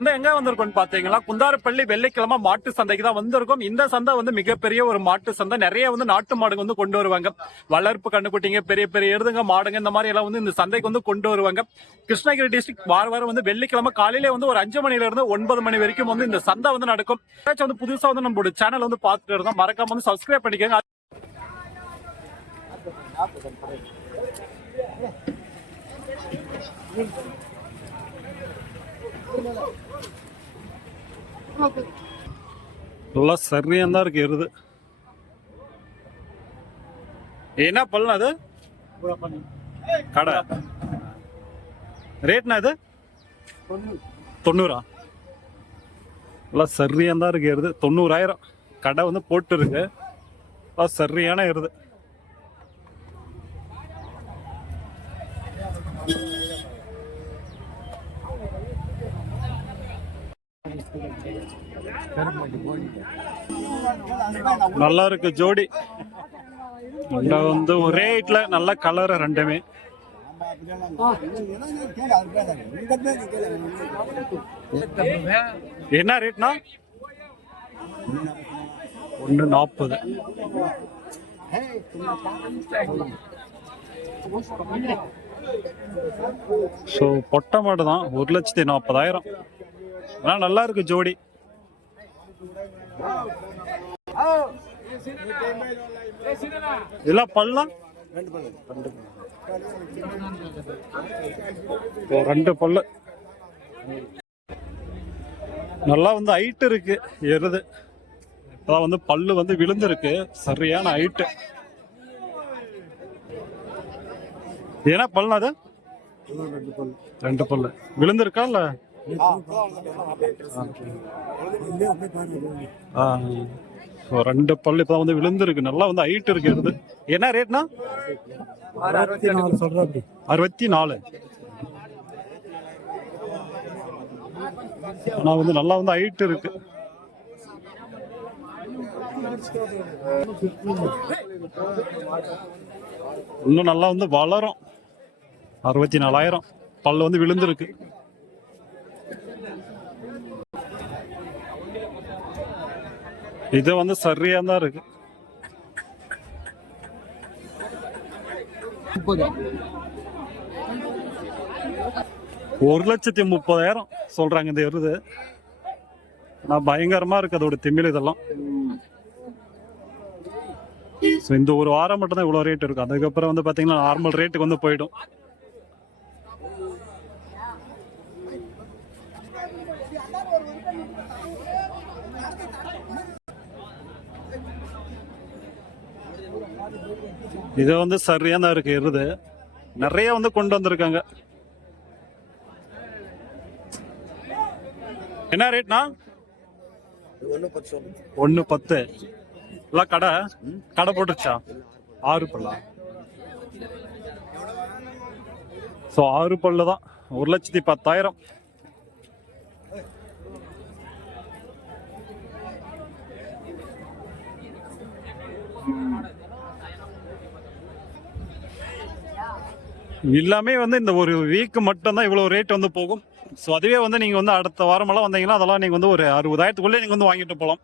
வந்து எங்க வந்திருக்கோம் பாத்தீங்கன்னா குந்தாரப்பள்ளி வெள்ளிக்கிழமை மாட்டு சந்தைக்கு தான் வந்திருக்கோம். இந்த சந்தை வந்து மிகப்பெரிய ஒரு மாட்டு சந்தை. நிறைய வந்து நாட்டு மாடுங்க வந்து கொண்டு வருவாங்க. வளர்ப்பு கண்ணுக்குட்டிங்க பெரிய பெரிய எருதுங்க மாடுங்க இந்த மாதிரி எல்லாம் வந்து இந்த சந்தைக்கு வந்து கொண்டு வருவாங்க. கிருஷ்ணகிரி டிஸ்ட்ரிக்ட் வார வாரம் வந்து வெள்ளிக்கிழமை காலையில வந்து ஒரு அஞ்சு மணில இருந்து ஒன்பது மணி வரைக்கும் வந்து இந்த சந்தை வந்து நடக்கும். ஏதாச்சும் வந்து புதுசா வந்து நம்மளோட சேனல் வந்து பார்த்துட்டு இருந்தோம். மறக்காம வந்து சப்ஸ்கிரைப் பண்ணிக்கோங்க. நல்லா சரியாக தான் இருக்கு எருது. என்ன பல்லு அது? கடை. ரேட்னா இது? தொண்ணூறா? நல்லா சரியாக தான் இருக்கு எருது. தொண்ணூறாயிரம். கடை வந்து போட்டு இருக்கு நல்லா சரியான எருது. நல்லா இருக்கு ஜோடி. நல்லா வந்து ஒரே இட்ல நல்ல கலர் ரெண்டுமே. என்ன ரேட்னா ஒன்று நாற்பது ஸோ பொட்டை மாடு தான் ஒரு லட்சத்தி நாற்பதாயிரம் ஆனால் நல்லா இருக்கு ஜோடி. பல்லாம் ஓ, ரெண்டு பல்லு. நல்லா வந்து ஹைட் இருக்கு எருது. அதான் வந்து பல்லு வந்து விழுந்திருக்கு சரியான ஹைட்டு. ஏன்னா பல்லு அது? ரெண்டு பல்லு. விழுந்திருக்கா இல்ல? ஆ. ஓ, ரெண்டு பல்லு இப்பதான் வந்து விழுந்திருக்கு. நல்லா வந்து ஹைட் இருக்கு என்ன ரேட்னா அறுபத்தி நாலு. ஆனா வந்து நல்லா வந்து ஹைட் இருக்கு. இன்னும் நல்லா வந்து வளரும். அறுபத்தி நாலாயிரம். பல்லு வந்து விழுந்திருக்கு. இது வந்து சரியா தான் இருக்கு ஒரு லட்சத்தி முப்பதாயிரம் சொல்றாங்க இந்த எருது. நான் பயங்கரமா இருக்கு அதோட திமிழ் இதெல்லாம். ஸோ இந்த ஒரு வாரம் மட்டும் தான் இவ்வளோ ரேட் இருக்கும் அதுக்கப்புறம் வந்து பார்த்தீங்கன்னா நார்மல் ரேட்டுக்கு வந்து போயிடும். இது வந்து சரியா தான் இருக்கு இருது நிறைய வந்து கொண்டு வந்திருக்காங்க. என்ன ரேட்னா ஒன்னு பத்து. எல்லாம் கடை? கடை போட்டுருச்சா? ஆறு பல்லா. ஸோ ஆறு பல்லு தான் ஒரு லட்சத்தி பத்தாயிரம். எல்லாமே வந்து இந்த ஒரு வீக் மட்டும்தான் இவ்வளோ ரேட் வந்து போகும். ஸோ அதுவே வந்து நீங்கள் வந்து அடுத்த வாரமெல்லாம் வந்தீங்கன்னா அதெல்லாம் நீங்கள் வந்து ஒரு அறுபதாயிரத்துக்குள்ளே நீங்கள் வந்து வாங்கிட்டு போகலாம்.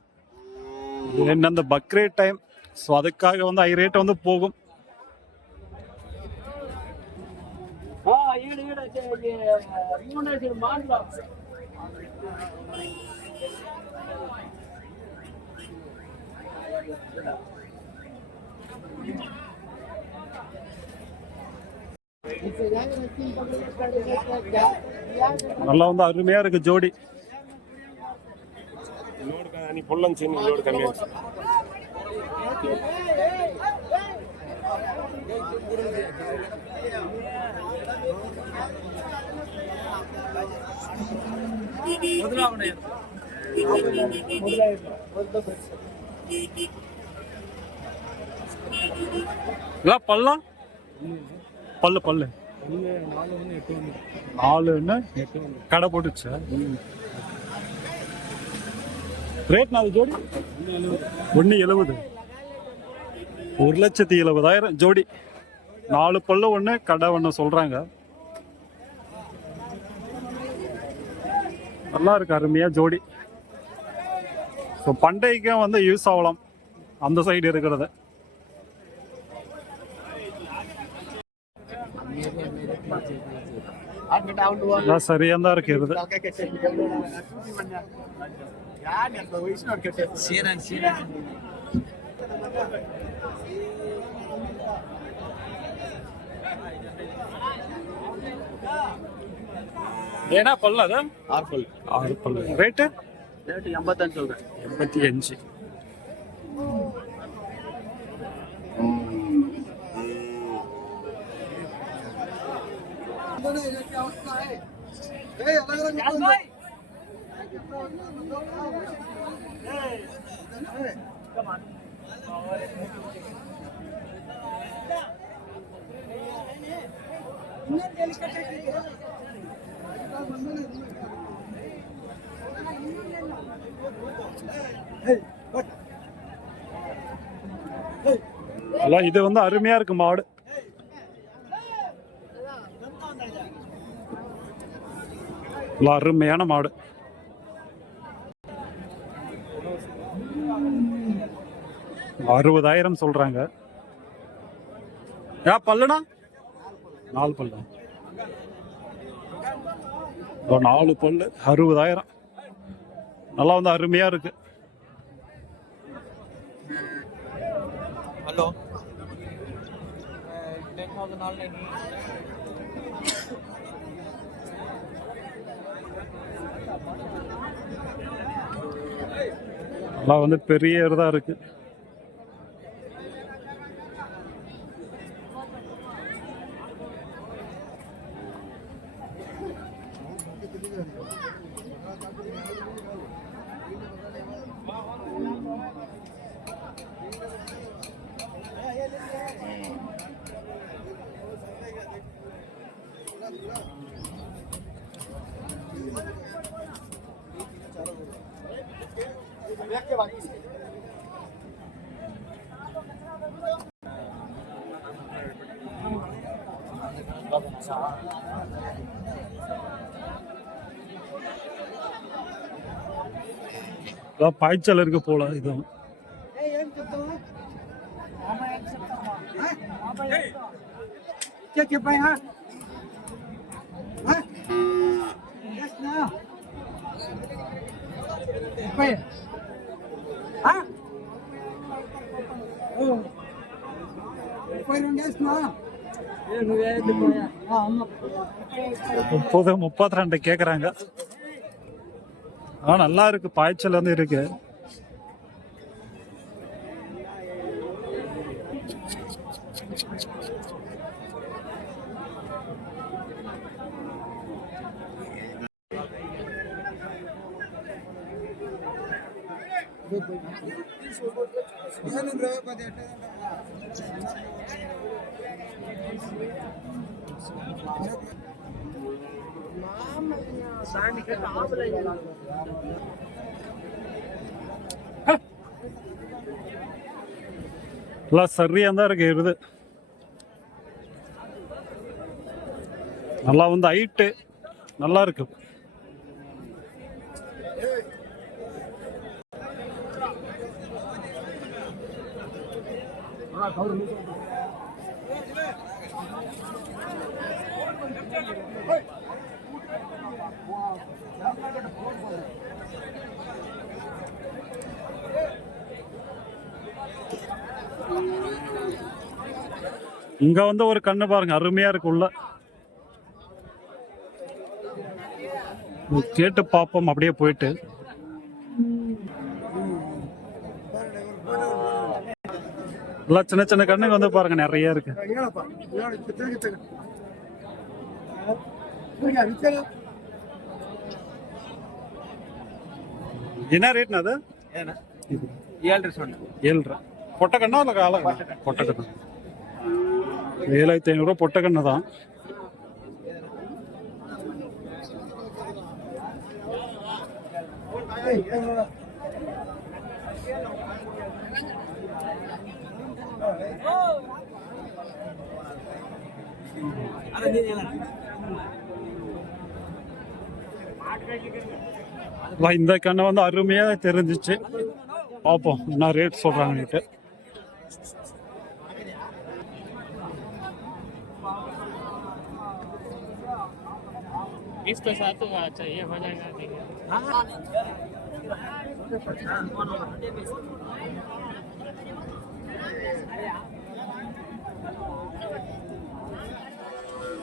என்ன அந்த பக்ரேட் டைம் ஸோ அதுக்காக வந்து ஐ ரேட் வந்து போகும். நல்லா வந்து அருமையா இருக்கு ஜோடி. நீ பொல்லம் சீனி லோடு கம்மியா பல்லாம் பல்லு பல்லு. நாலுன்னு கடை போட்டுச்சு? ரேட் நாலு ஜோடி? ஒன்று எழுபது. ஒரு லட்சத்தி எழுபதாயிரம் ஜோடி. நாலு பல்லு ஒன்று கடை ஒன்று சொல்கிறாங்க நல்லா இருக்கு அருமையாக ஜோடி. ஸோ பண்டைக்கும் வந்து யூஸ் ஆகலாம். அந்த சைடு இருக்கிறத. தான் இருக்கிறது ஏன்னா பல்லு அது ஆர்பல் ஆறு பல்லு ரேட்டு ரேட்டு எண்பத்தஞ்சு சொல்றேன் எண்பத்தி அஞ்சு இது வந்து அருமையா இருக்கு மாடு. அருமையான மாடு. அறுபதாயிரம் சொல்றாங்க. ஏன் பல்லுனா நாலு பல்லு. நாலு பல்லு அறுபதாயிரம். நல்லா வந்து அருமையா இருக்கு. ஹலோ. அதெல்லாம் வந்து பெரிய இதாக இருக்குது Thank பாய்ச்சல் இருக்க போல இதுவும் போயிடும் முப்பது முப்பத்தி ரெண்டு கேட்குறாங்க ஆ நல்லா இருக்கு. பாய்ச்சல் வந்து இருக்கு. எல்லாம் சரியாக தான் இருக்கு இருது நல்லா வந்து ஹைட்டு நல்லா இருக்கு. இங்க வந்து ஒரு கண்ணு பாருங்க அருமையா இருக்கு உள்ள. கேட்டு பார்ப்போம் அப்படியே போயிட்டு. நல்லா சின்ன சின்ன கண்ணுக்கு வந்து பாருங்க நிறைய இருக்கு. என்ன ரேட்னா அது? ஏழ்ரூ பொட்டை கண்ணா இல்லை கால பொட்டை கண்ணா ஏழாயிரத்தி ஐநூறுரூவா பொட்டை கண்ணு தான். இந்த கண்ணை வந்து அருமையா தெரிஞ்சிச்சு பார்ப்போம் என்ன ரேட் சொல்றாங்கன்னுட்டு इसको साथ चाहिए हो जाएगा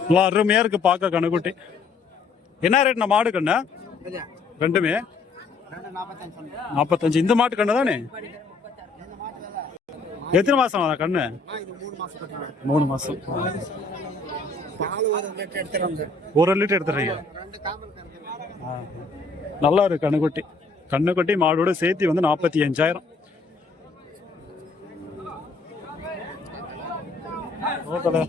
நல்லா அருமையாக இருக்குது பார்க்க கண்ணுக்குட்டி. என்ன ரேட் நான் மாடு கண்ணா? ரெண்டுமே? நாற்பத்தஞ்சு இந்த மாட்டு கண்ணு தானே? எத்தனை மாசம் ஆகுதா கண்ணு? மூணு மாசம். ஒரு லிட்டர் எடுத்துட்டு எடுத்துறீங்க நல்லா இருக்கு கண்ணுக்குட்டி. கண்ணுக்குட்டி மாடோட சேர்த்து வந்து நாற்பத்தி அஞ்சாயிரம் ஓகே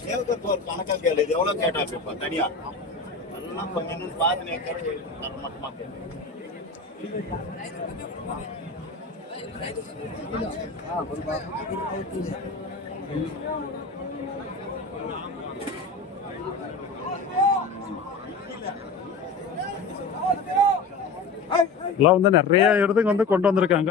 சேவகருக்கு ஒரு கணக்கா கேளு இது எவ்வளவு கேட்டா தனியா கொஞ்சம் பார்த்து மட்டுமா கேளு எல்லாம் வந்து நிறைய இடத்துக்கு வந்து கொண்டு வந்திருக்காங்க.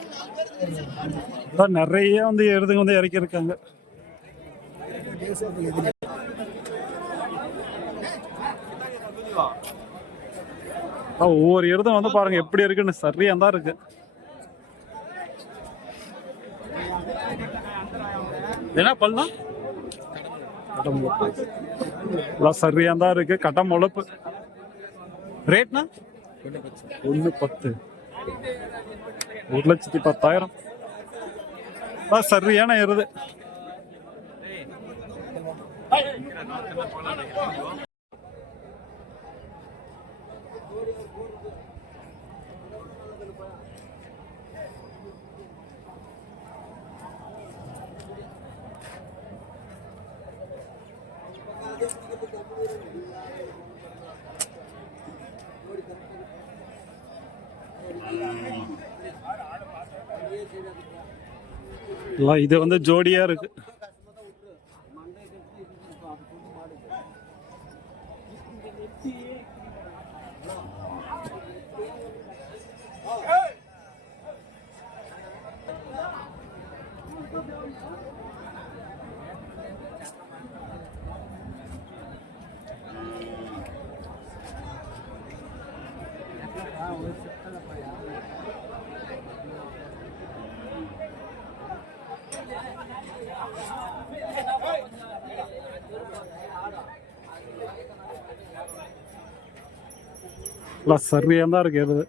எல்லாம் நிறைய வந்து இடத்துக்கு வந்து இறக்கி இருக்காங்க அதான் ஒவ்வொரு இடத்தும் வந்து பாருங்க எப்படி இருக்குன்னு சரியா தான் இருக்கு. என்ன பண்ணலாம் எல்லாம் சரியா தான் இருக்கு கட்ட முளப்பு ரேட்னா? ஒன்று பத்து. ஒரு லட்சத்தி பத்தாயிரம். சரியான ஏறுது. எல்லாம் இது வந்து ஜோடியா இருக்கு. எல்லாம் சரியா தான் இருக்கு எருது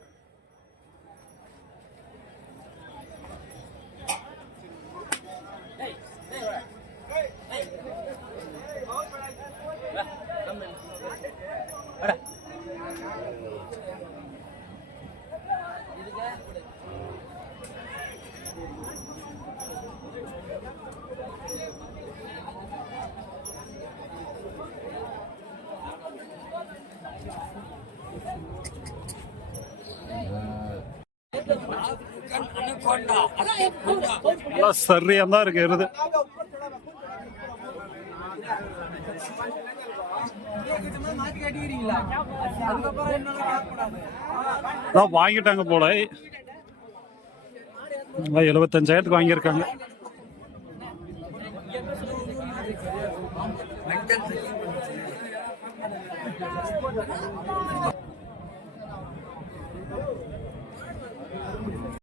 நல்லா சரியா தான் இருக்கு எருது வாங்கிட்டாங்க போல. எழுபத்தஞ்சாயிரத்துக்கு வாங்கியிருக்காங்க.